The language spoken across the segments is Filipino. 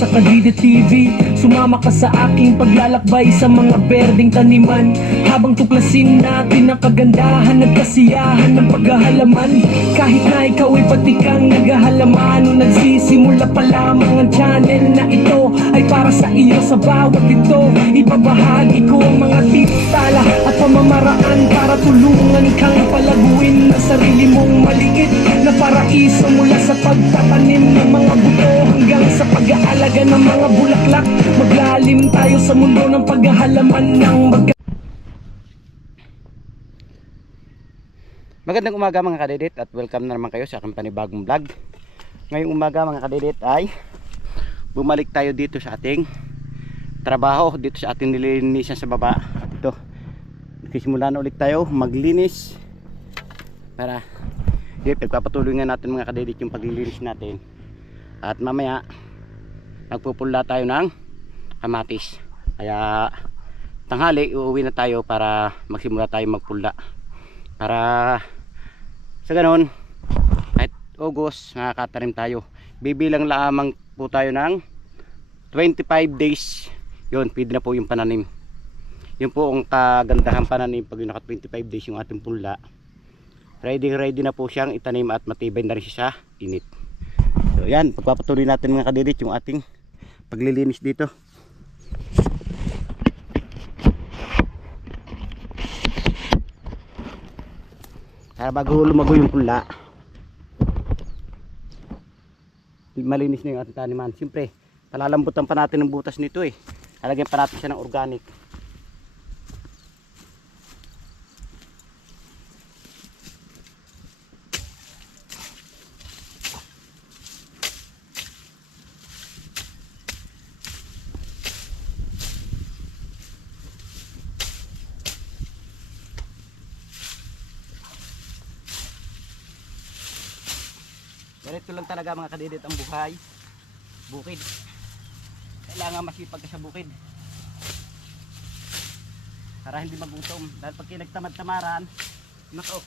Sa Kadide TV, sumama ka sa aking paglalakbay sa mga berdeng taniman, habang tuklasin natin ang kagandahan at kasiyahan ng paghahalaman. Kahit na ikaw ay pati kang naghahalaman o nagsisimula pa lamang, ang channel na ito ay para sa iyo. Sa bawat ito, ibabahagi ko ang mga tips, tala at pamamaraan para tulungan kang palaguin ang sarili mong maliit na paraiso, mula sa pagtatanim ng mga buto hanggang sa pag-aalaga ng mga bulaklak. Maglalim tayo sa mundo ng paghahalaman ng Magandang umaga mga kadidit at welcome na naman kayo sa aking panibagong vlog. Ngayong umaga mga kadidit ay bumalik tayo dito sa ating trabaho, dito sa ating nililinisan sa baba. Ito, nagsisimula na ulit tayo maglinis para pagpapatuloy nga natin mga kadidit yung paglilinis natin. At mamaya magpupula tayo ng kamatis, kaya tanghali uuwi na tayo para magsimula tayo magpula, para sa ganon kahit August nakakatanim tayo. Bibilang lamang po tayo ng 25 days, yun pwede na po yung pananim. Yun po ang kagandahan pananim, pag yung naka 25 days yung ating pula, ready na po siyang itanim at matibay na rin siya sa init. So yan, pagpapatuloy natin mga kadidit yung ating paglilinis dito. Para bago lumago yung pula, malinis na yung ating taniman. Siyempre palalambutan pa natin ng butas nito eh, lalagyan pa natin siya ng organic. Ganito lang talaga mga kadidit ang buhay bukid. Kailangan masipag ka sa bukid para hindi magutom, dahil pag kinagtamad-tamaran, nako,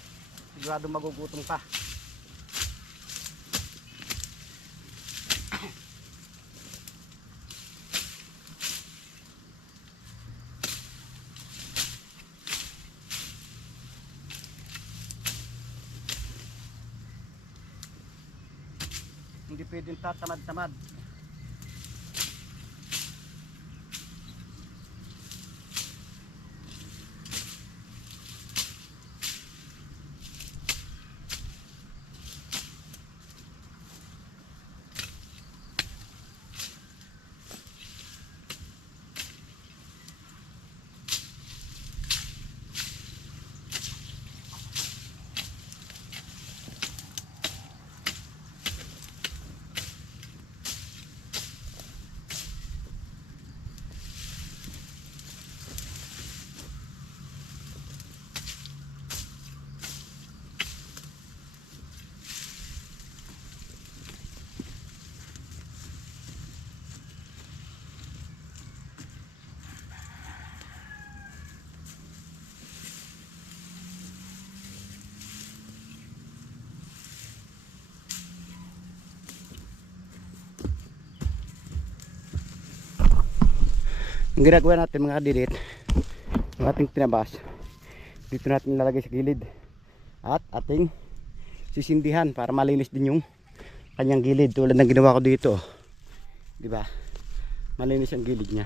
sigurado magugutom ka. Hindi pwedeng tatamad-tamad. Ang ginagawa natin mga kadidit, yung ating tinabas dito natin ilalagay sa gilid at ating sisindihan para malinis din yung kanyang gilid, tulad ng ginawa ko dito, di ba? Malinis ang gilid niya.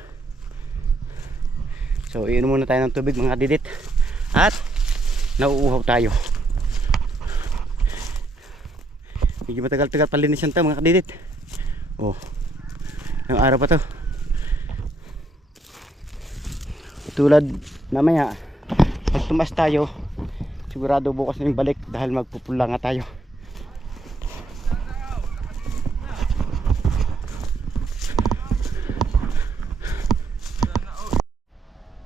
So iinom muna tayo ng tubig mga kadidit at nauuhaw tayo. Medyo matagal-tagal palinisan to mga kadidit. Oh, yung araw pa to. Tulad namaya pag tumas tayo, sigurado bukas na yung balik dahil magpupula nga tayo.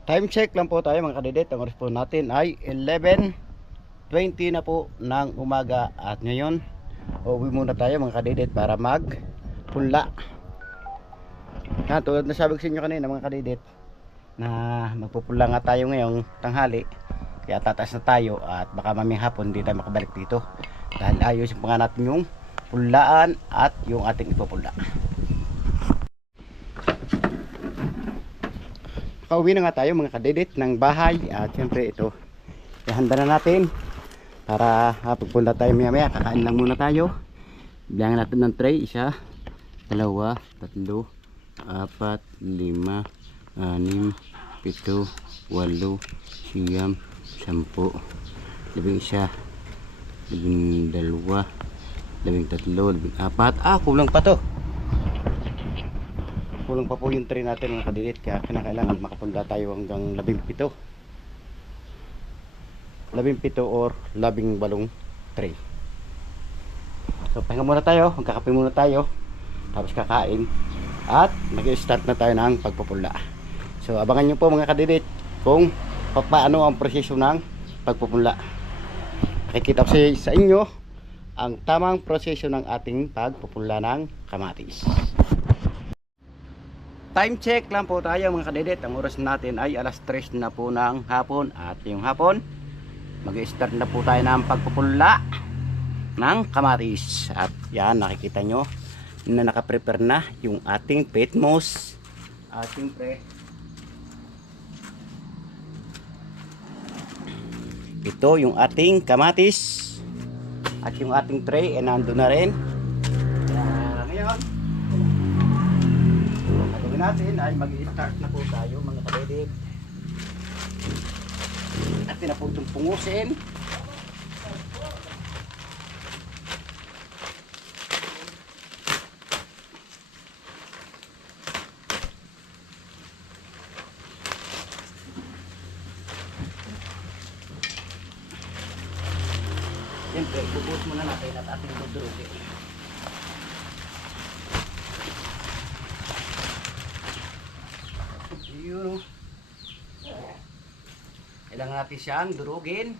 Time check lang po tayo mga kadidit. Ang oras po natin ay 11:20 na po ng umaga, at ngayon Uwi muna tayo mga kadidit para magpunla. Tulad na sabi ko sa inyo kanina mga kadidit, na magpupula nga tayo ngayong tanghali, kaya tataas na tayo at baka mamayang hapon hindi tayo makabalik dito dahil ayos pa nga natin yung pulaan at yung ating ipupula. Pauwi na nga tayo mga kadidit ng bahay at syempre ito ihanda na natin para pagpunta tayo maya maya. Kakain lang muna tayo. Bilangan natin ng tray, 1, 2, 3, 4, 5, 6, 7, 8, 9, 10, 11, 11, 12, 13, 14. Kulang pa to. Kulang pa po yung tray natin mga kadidit, kaya kinakailangan makapunta tayo hanggang 17 or 18 tray. So pahinga muna tayo, magkakape muna tayo, tapos kakain at mag-start na tayo ng pagpupula. So abangan nyo po mga kadidit kung paano ang proseso ng pagpupula. Nakikita ko sa inyo ang tamang proseso ng ating pagpupula ng kamatis. Time check lang po tayo mga kadidit. Ang oras natin ay alas 3 na po ng hapon. At yung hapon, mag-start na po tayo ng pagpupula ng kamatis. At yan, nakikita nyo na nakaprepare na yung ating peat moss. At siyempre, ito yung ating kamatis. At yung ating tray ay nandun na rin. Ngayon, natin ay mag-i-start na po tayo mga kadidit. At na po itong pungusin. Siyempre, bubuhos muna natin at ating dudurugin. Yun. Kailangan natin siyang durugin.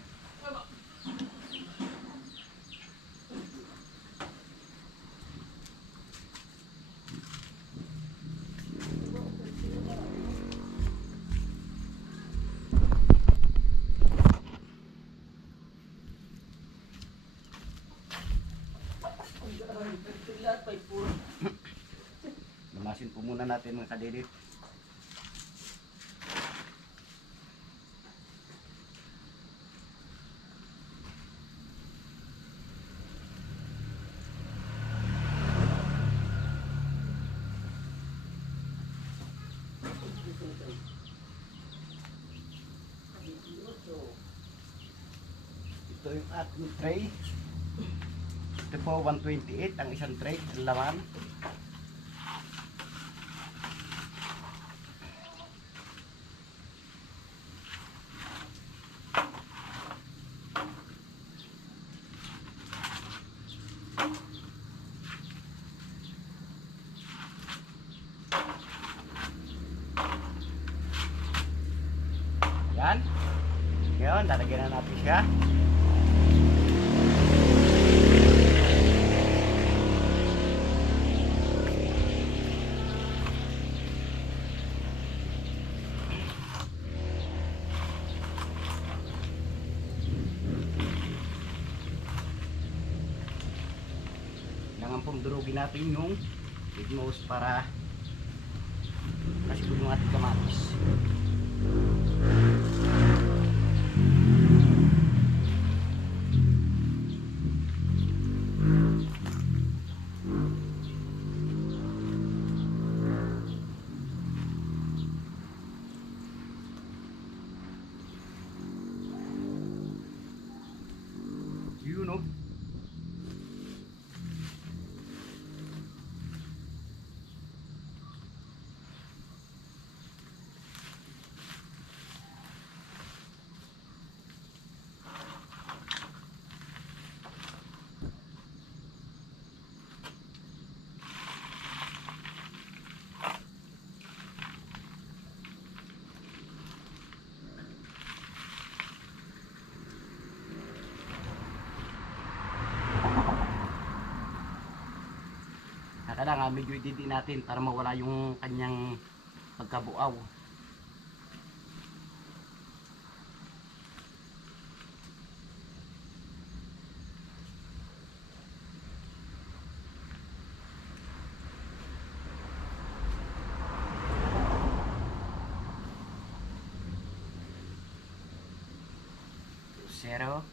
Lamasin po muna natin mga kadidit. Ito yung ating tray. Ito po 128 ang isang tray, ang laman. Yan. Ngayon, lalagyan na natin siya. Kailangan pong durugin natin yung peat moss para kasi po yung ating kamatis. You know. Kailangan medyo ididi natin para mawala yung kanyang pagkabuaw. Zero.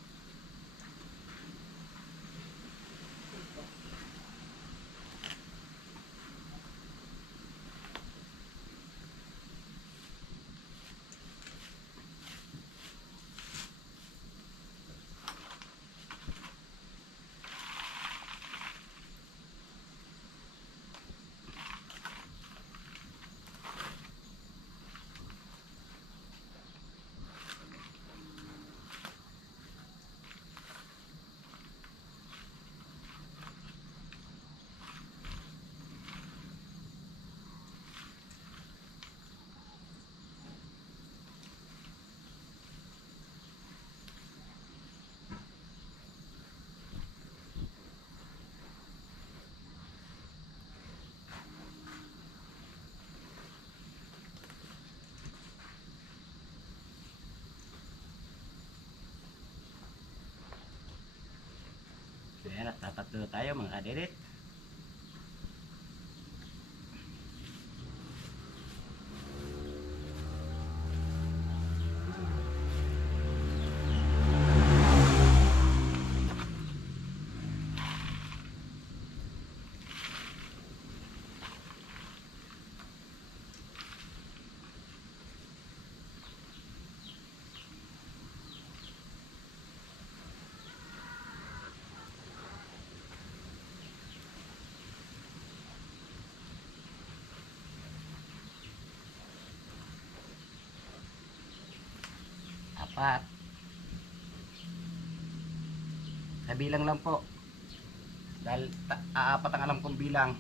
Ayan, at tatatlo tayo mga kadirit. Apat. Kabilang lang po. Dahil aapat ang alam kong bilang.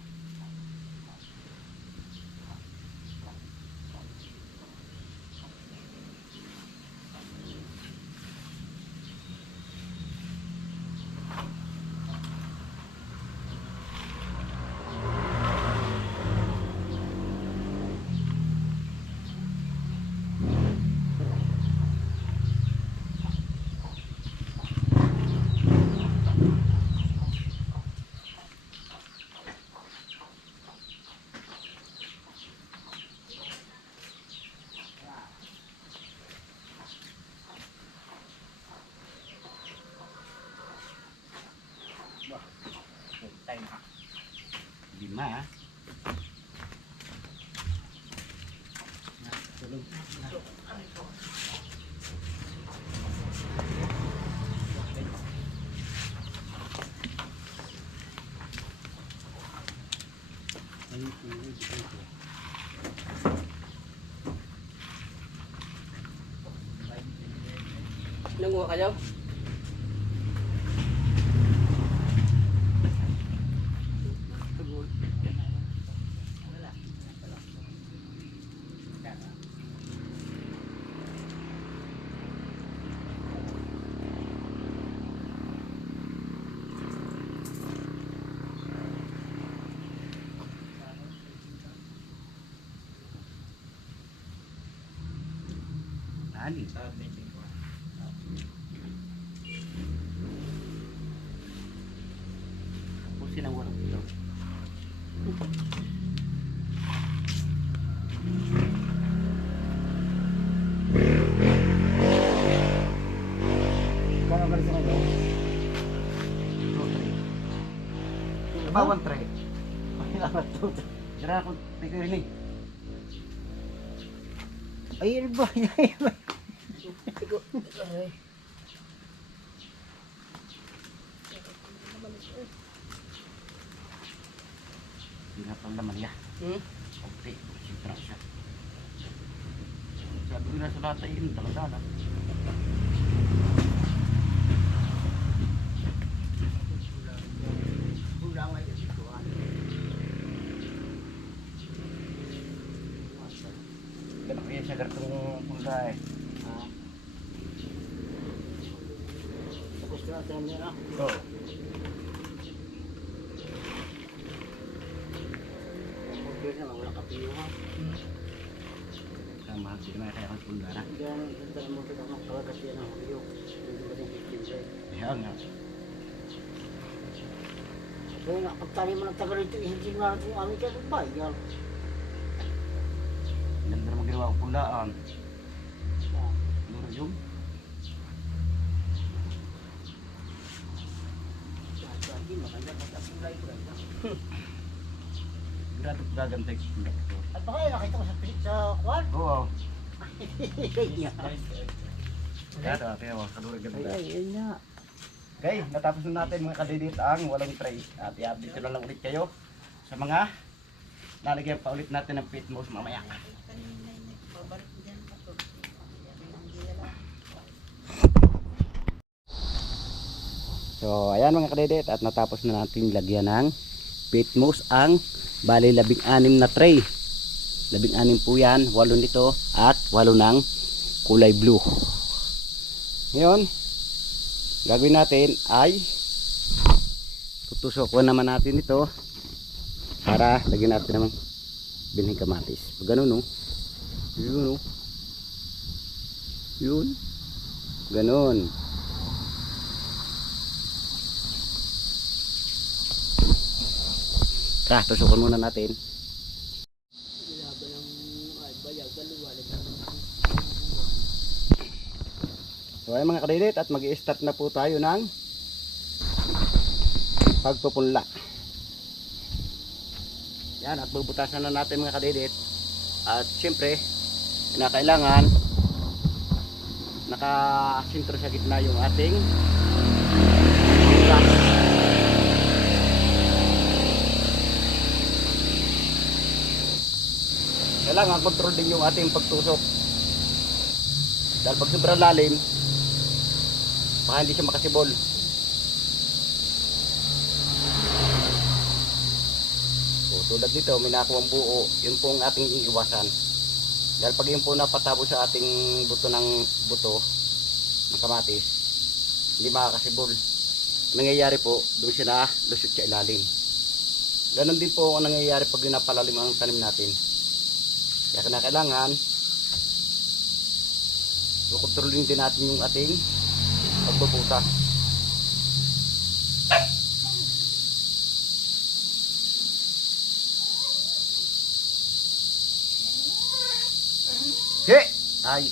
Lima. Tulong. Nanguha kayo? Ani. Pusin ang walang ito. Kano ba sa ano? 2, 3. Bawang 3. Dara ako tigil ni. Ay, ano ba? Pinapang naman niya. Okay, sitra siya. Sabi ko na sa lahat ay yun, talaga. Ganun kaya siya gartong pulga eh. Tapos na, tayo niya na. Oo. Sama sih kena kayak orang pun darah. Yan, dala mo kita ng kawagas yan ang hulyo. Hindi ba yung 15 Ya enggak. Kaya nga, pagtali mo ng taga rito, hindi nga natin yung aming kaya bayar. Ganda naman ginawa ko pulaan. Lura yung. Lagi, makanya pagkakulay ko lang. Grabe gagantay ko pundak ito. At baka yun, nakita ko sa kwan. Oo. Yan. Kaya kaya kalura ganda. Ay, yun nga. Okay, natapos na natin mga kadidit ang walang tray. At i-update ko na lang ulit kayo sa mga lalagyan pa ulit natin ng pit mouse mamaya. So, ayan mga kadidit at natapos na natin lagyan ng pit mouse ang bali 16 na tray. 16 po yan, 8 nito at 8 ng kulay blue. Ngayon, gagawin natin ay tutusok naman natin ito para lagyan natin ng binhing kamatis. Pag ganun, no? Yun, no? Yun. Ganun. Tara, tusukan muna natin. So ayun mga kadidit at mag-i-start na po tayo ng pagpupunla. Yan at bubutasan na natin mga kadidit. At siyempre kinakailangan nakasintro sa gitna yung ating butas. Kailangan control din yung ating pagtusok. Dahil pag sobrang lalim baka hindi siya makasibol. O, tulad nito, may nakuha buo, yun po ang ating iiwasan. Dahil pag yun po napatabo sa ating buto ng kamatis, hindi makakasibol. Nangyayari po, doon siya na lusot sa ilalim. Ganon din po ang nangyayari pag napalalim ang tanim natin. Kaya kailangan kukontrolin din natin yung ating pagbubutas. He! Ay!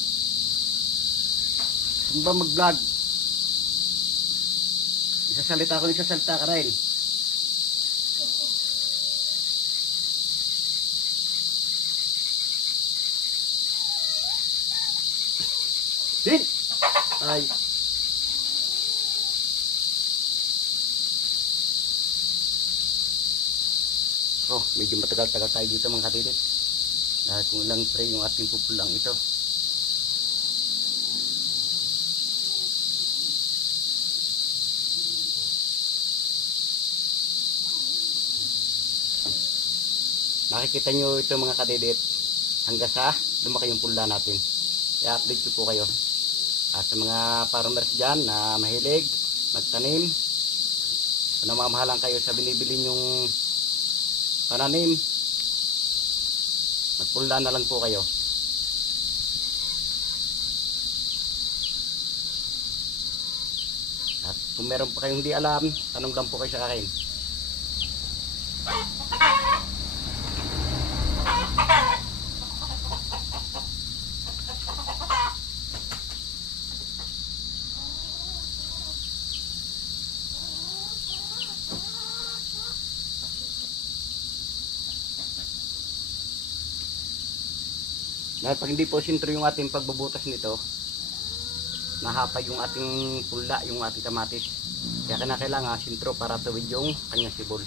Saan ba mag-vlog? Isasalita ko, isasalita ka rin. Din! Ay! Oh, medyo matagal-tagal tayo dito mga kadidit. Dahil kung ilang tray yung ating pupulang ito. Nakikita nyo ito mga kadidit hanggang sa lumaki yung pula natin. I-update ko po kayo. At sa mga farmers dyan na mahilig magtanim, kung namamahalan kayo sa binibili nyong pananim, magpula na lang po kayo. At kung meron pa kayong di alam, tanong lang po kayo sa akin. Dahil pag hindi po sintro yung ating pagbubutas nito, nahapay yung ating pula, yung ating kamatis. Kaya kailangan sintro para tuwid yung kanyang sibol.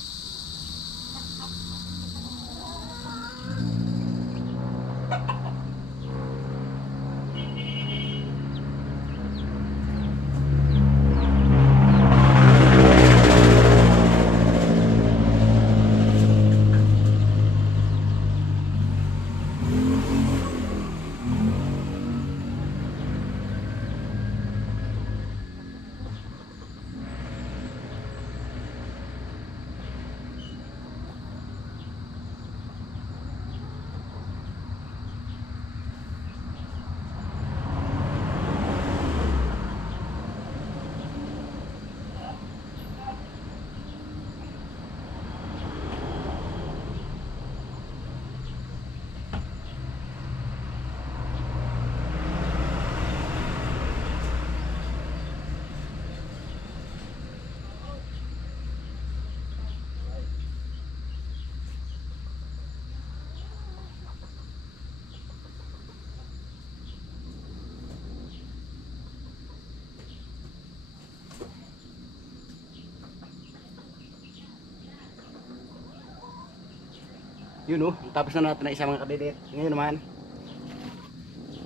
Yun oh, tapos na natin na isa mga kadidit. Ngayon naman,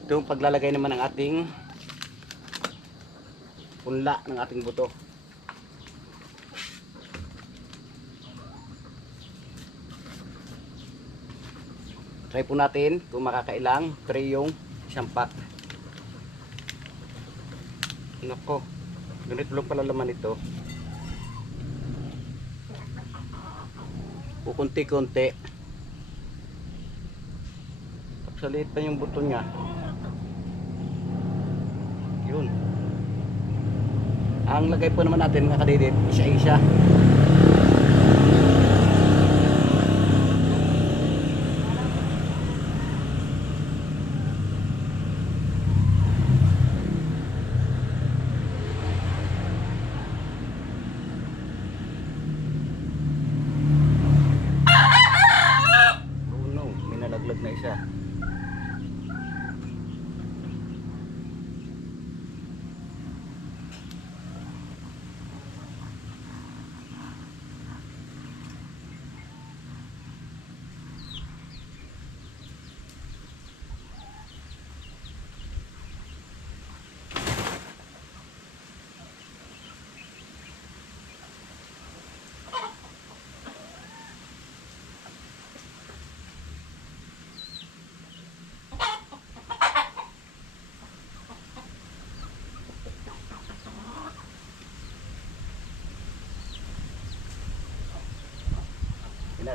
itong paglalagay naman ng ating punla ng ating buto. Try po natin kung makakailang tray yung isang pack. Nako, ganito lang pala laman ito. Kukunti-kunti. Tapos liit pa yung buto niya. Yun. Ang lagay po naman natin mga kadidit, isa-isa. Oh no, may nalaglag na isa.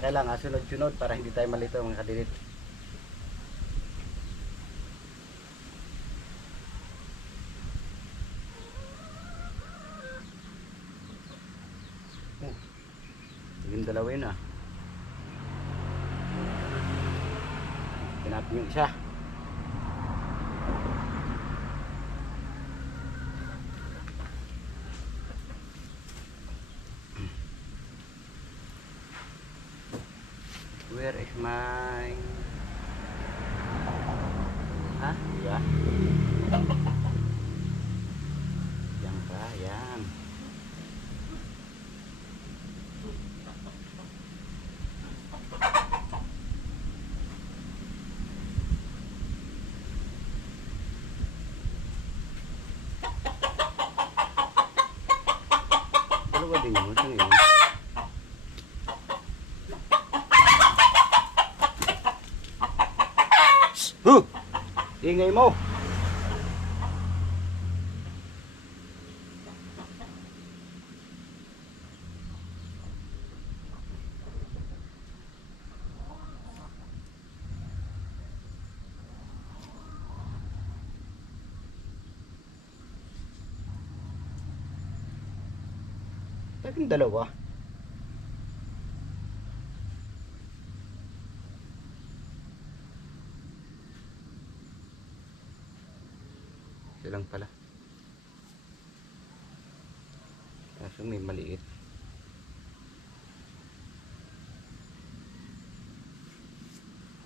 Kailangan sunod-sunod para hindi tayo malito mga kadidit. Yung dalawa yun ah. Tinapin yung isa. Where is my... Ha? Diba? Yan pa, yan. Dalawa din yun, ito yun. Huh! Ingay mo! Bakit dalawa? Lang pala. Kaso may maliit.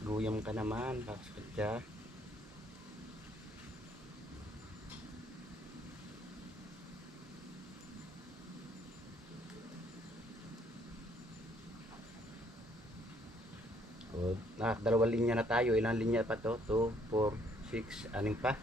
Guyam ka naman, kakaspadya. So, nakakadalawang linya na tayo. Ilang linya pa to? 2, 4, 6, aning pa.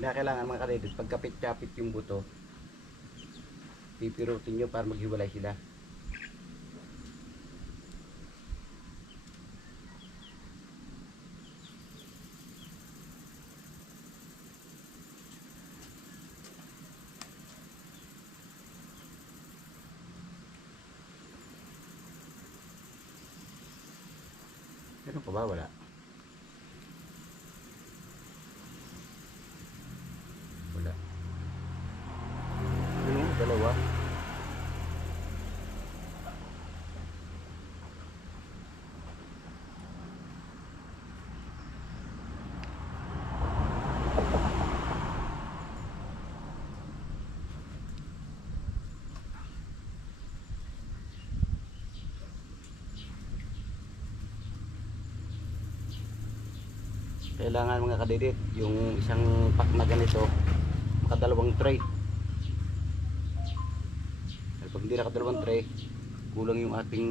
Kinakailangan mga kadidit, pagkapit-kapit yung buto, pipirutin nyo para maghiwalay sila. Meron pa ba? Wala. Wala. Ano? Dalawa. Kailangan mga kadidit, yung isang pack na ganito, makadalawang tray. Dahil pag hindi nakadalawang tray, kulang yung ating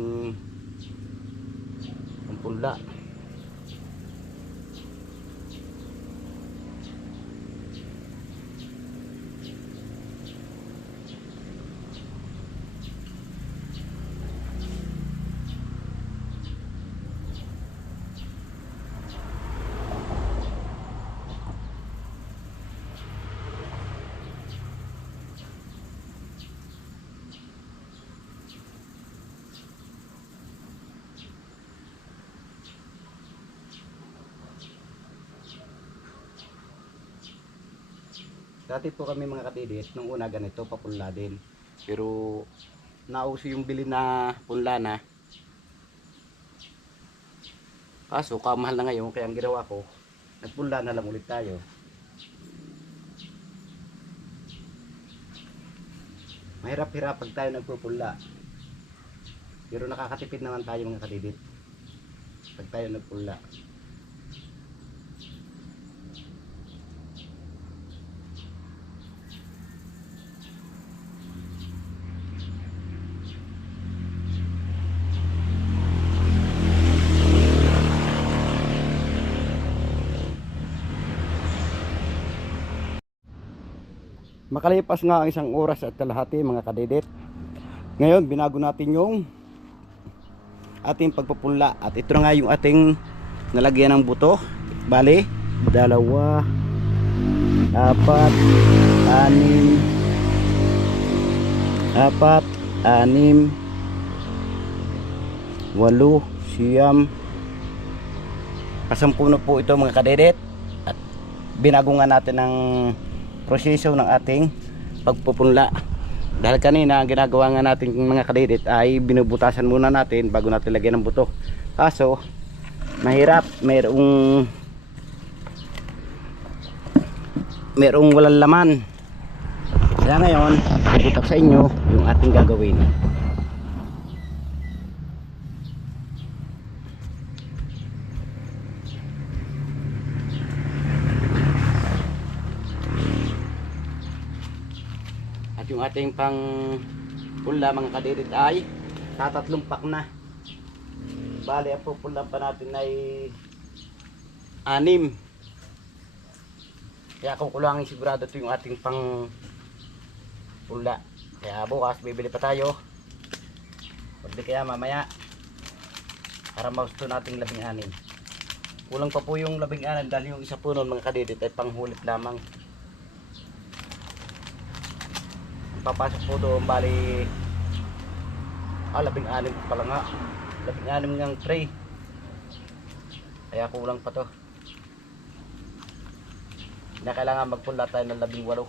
punla. Dati po kami mga kadidit, nung una ganito, papunla din. Pero nauso yung bili na punla na. Kaso kamahal na ngayon, kaya ang ginawa ko, nagpunla na lang ulit tayo. Mahirap-hirap pag tayo nagpupunla. Pero nakakatipid naman tayo mga kadidit pag tayo nagpunla. Makalipas nga ang 1 oras at kalahati mga kadidit. Ngayon binago natin yung ating pagpupunla. At ito na nga yung ating nalagyan ng buto. Bali, 2, 4, 6, 8, 9, 10 na po ito mga kadidit. At binago nga natin ng proseso ng ating pagpupunla. Dahil kanina ang ginagawa nga natin mga kadidit ay binubutasan muna natin bago natin lagyan ng buto. Kaso mahirap, merong walang laman. Kaya ngayon ibutak sa inyo yung ating gagawin. Yung ating pang pula mga kadidit ay tatatlong pack na. Bali ang pupula pa natin ay 6. Kaya kukulangin sigurado ito yung ating pang pula. Kaya bukas bibili pa tayo, pag di kaya mamaya, para mausto nating 16. Kulang pa po yung 16 dahil yung isa po nun mga kadidit ay panghulit lamang. Papasok po doon bali 16 pala nga, 16 ng tray, kaya kulang pa to. Na kailangan magpunla tayo ng 18.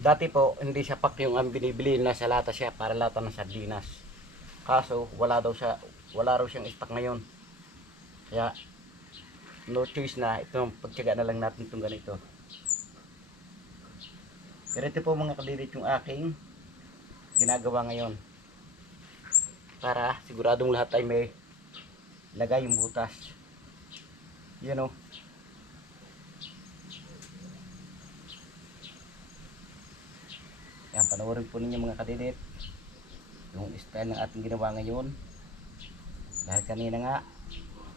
Dati po hindi siya pack yung ang binibili, nasa lata siya, para lata ng sardinas. Kaso wala raw siyang stock ngayon. Kaya no choice na, itong pagtiyaga na lang natin itong ganito. Ganito po mga kadidit yung aking ginagawa ngayon. Para siguradong lahat ay may lagay yung butas. Yan o. Yan, panoorin po ninyo mga kadidit yung style ng ating ginawa ngayon. Dahil kanina nga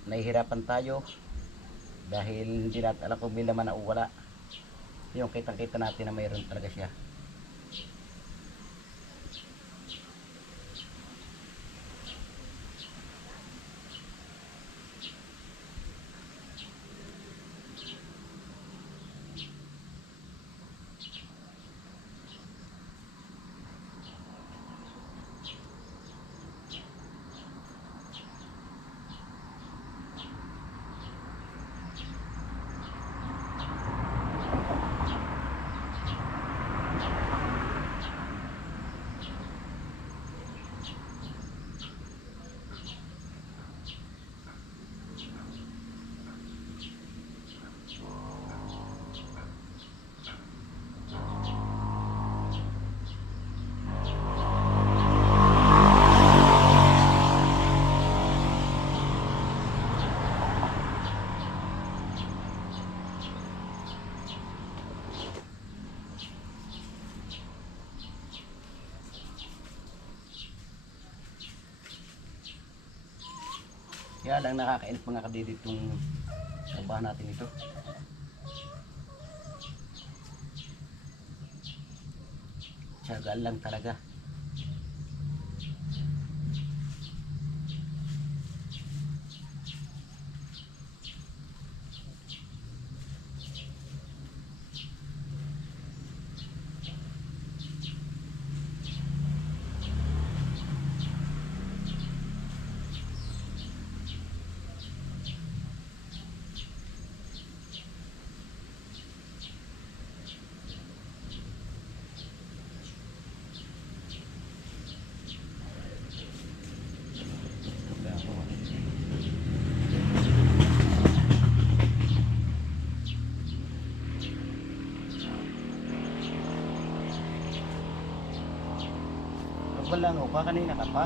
nahihirapan tayo dahil hindi natin alam kung may laman na o wala. Yung kitang kita natin na mayroon talaga siya. Kaya lang nakakainip mga kadidit itong trabaho natin ito. Tiyagaan lang talaga. Wala nga pa, kanina ka pa.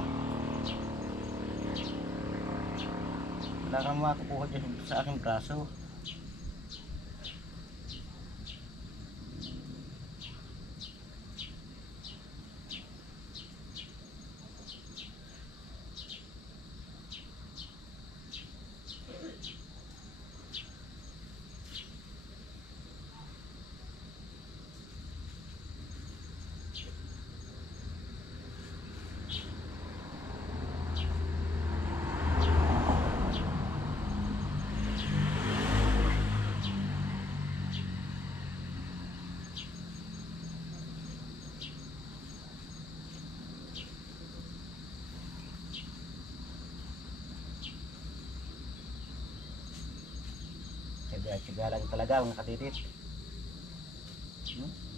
Wala kang makakuha dyan sa aking braso. Tiyaga lang talaga mga kadidit.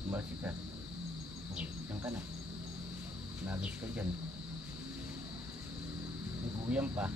Umalis ka. Diyan ka na. Nabis ka dyan. Naguyam pa.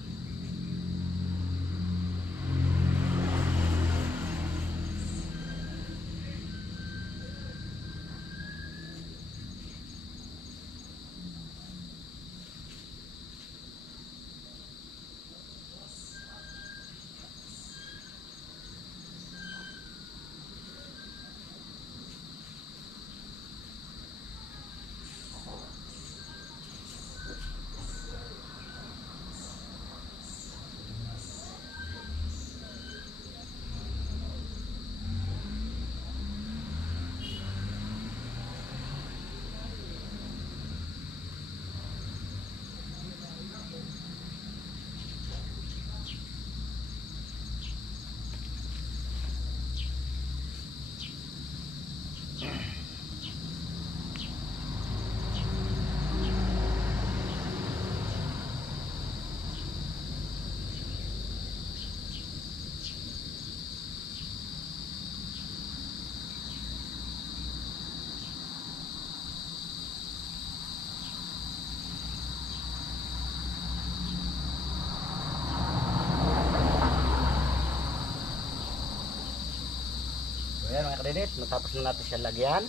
Ayan mga kadidit, matapos na natin siya lagyan.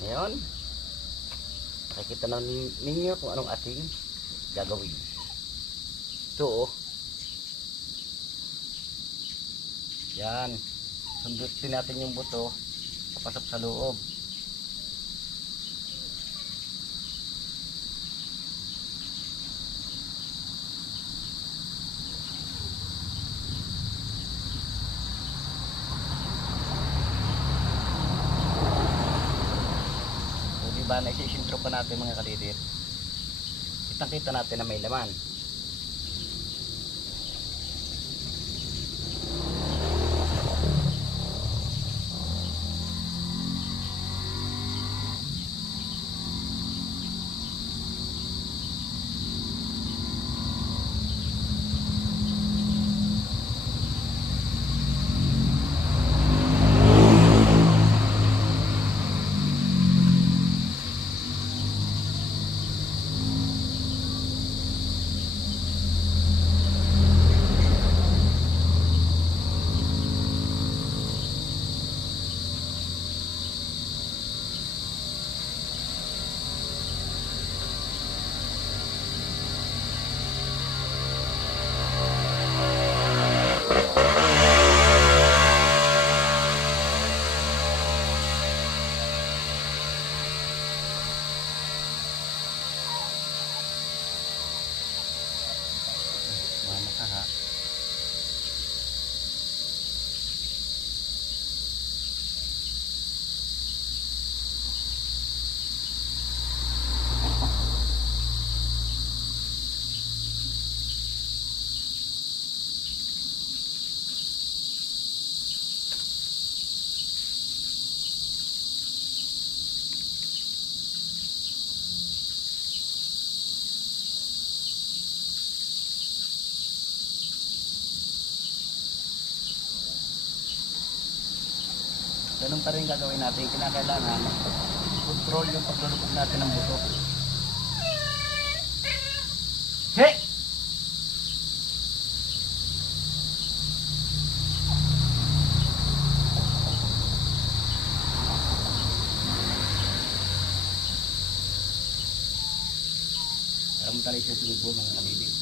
Ngayon, makikita na ninyo kung anong ating gagawin. Ito oh. Yan. Sundutin natin yung buto papasok sa loob. diba, na isisintro pa natin mga kadidit. Kitang-kita natin na may laman. Mama ka ha. Ganun pa rin gagawin natin. Kinakailangan control yung paglulubog natin ng buto. Hey! Para mo tayo siya sumubo mga kalibig.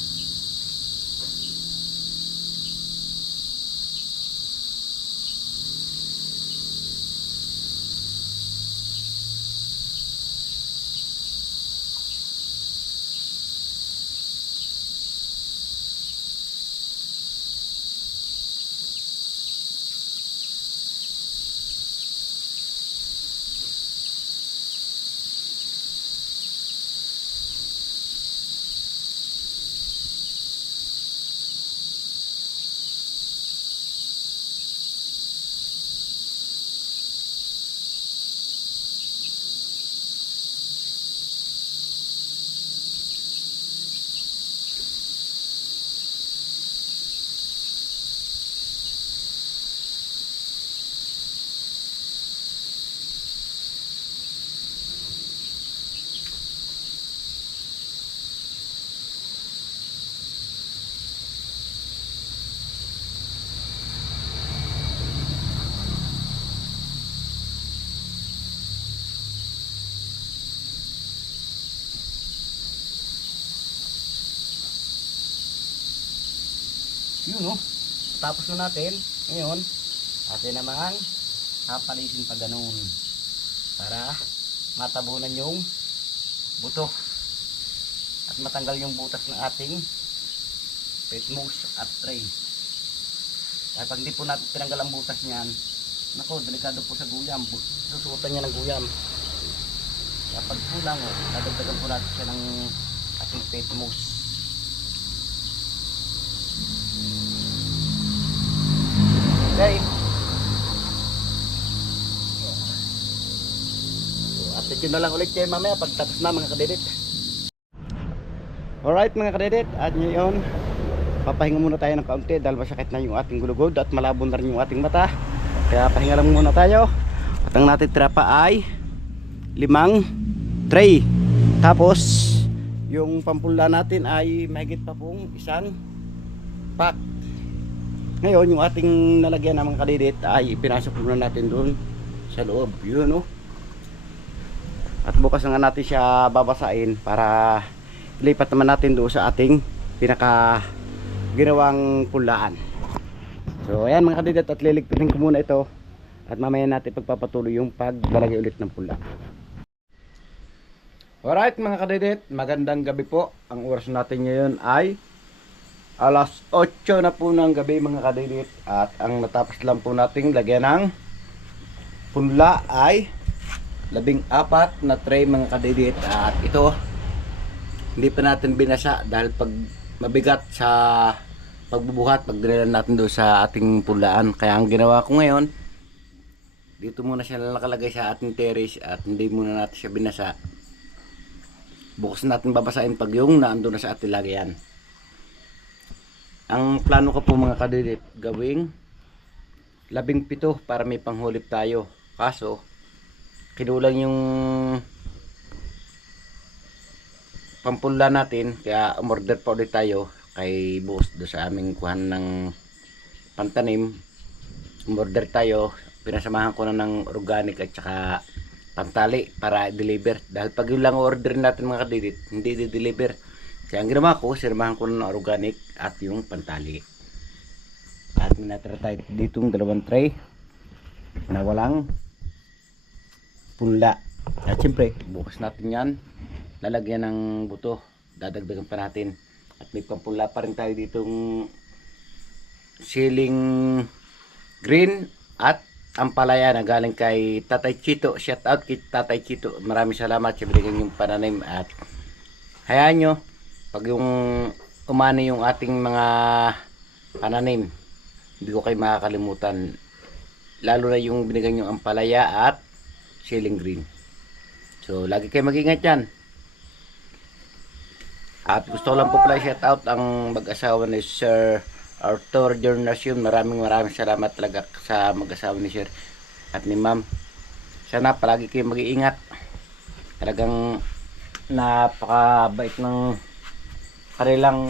Yun no. Tapos na natin. Ngayon, atin namang hapalisin pa ganun. Para matabunan yung buto. At matanggal yung butas ng ating petmos at tray. Kaya pag hindi po natin tinanggal ang butas niyan, nako, delikado po sa guyam. Susuotan niya ng guyam. Kaya pag kulang, dadagdagan po natin siya ng ating petmos. Okay. So, update yun na lang ulit kayo mamaya pagtapos na mga kadedit. Alright mga kadedit, at ngayon papahinga muna tayo ng kaunti dahil masakit na yung ating gulugod at malabo na rin yung ating mata. Kaya pahinga lang muna tayo. At ang natitira pa ay 5 tray. Tapos yung pampula natin ay mahigit pa pong 1 pack. Ngayon yung ating nalagyan ng mga kadidit ay ipinasok muna natin doon sa loob. Yun no. At bukas na nga natin siya babasain para ilipat naman natin doon sa ating pinaka ginawang pulaan. So ayan mga kadidit, at liligpitin ko muna ito at mamaya natin pagpapatuloy yung paglalagay ulit ng pula. Alright mga kadidit, magandang gabi po. Ang oras natin ngayon ay alas 8 na po ng gabi mga kadidit, at ang natapos lang po nating lagyan ng punla ay 14 na tray mga kadidit. At ito, hindi pa natin binasa dahil pag mabigat sa pagbubuhat, pagdala natin doon sa ating pulaan. Kaya ang ginawa ko ngayon, dito muna siya nakalagay sa ating terrace at hindi muna natin siya binasa. Bukas natin babasahin pag yung naandun na sa ating lagayan. Ang plano ko po mga kadidit, gawing 17 para may panghulip tayo. Kaso, kinulang yung pampula natin, kaya umorder pa ulit tayo kay boss do sa aming kuhan ng pantanim. Umorder tayo, pinasamahan ko na ng organic at saka pantali para deliver. Dahil pag yun lang order natin mga kadidit, hindi di-deliver. Kaya ang ginawa ko, sirmahan ko na ng organic at yung pantali. At minatira tayo ditong 2 tray na walang punla. At siyempre, bukas natin yan. Lalagyan ng buto. Dadagdagan pa natin. At may pampula pa rin tayo ditong ceiling green at ampalaya na galing kay Tatay Chito. Shout out kay Tatay Chito. Maraming salamat sa binigyan yung pananim. At hayaan nyo, pag yung umani yung ating mga pananim, hindi ko kayo makakalimutan. Lalo na yung binigyan yung ampalaya at ceiling green. So, lagi kayo mag-ingat yan. At gusto ko lang po pala shout out ang mag-asawa ni Sir Arthur Jornacion. Maraming salamat talaga sa mag-asawa ni Sir at ni Ma'am. Sana palagi kayo mag-iingat. Talagang napakabait ng kanilang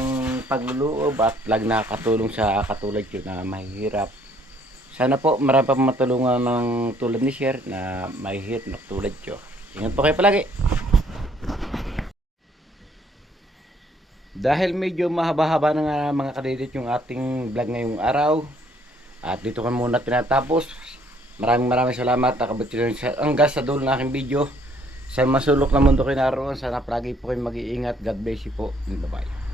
pagluloob at lagi nakakatulong sa katulad yun na mahihirap. Sana po marami pa matulungan ng tulad ni Sir na mahihirap na tulad yun. Ingat po kayo palagi. Dahil medyo mahaba-haba na nga mga kadidit yung ating vlog ngayong araw, at dito kan muna tinatapos. Maraming salamat nakabot hanggang sa dulo ng aking video. Sa masulok na mundo kayo naroon, sana palagi po kayo mag-iingat. God bless you po. Bye bye.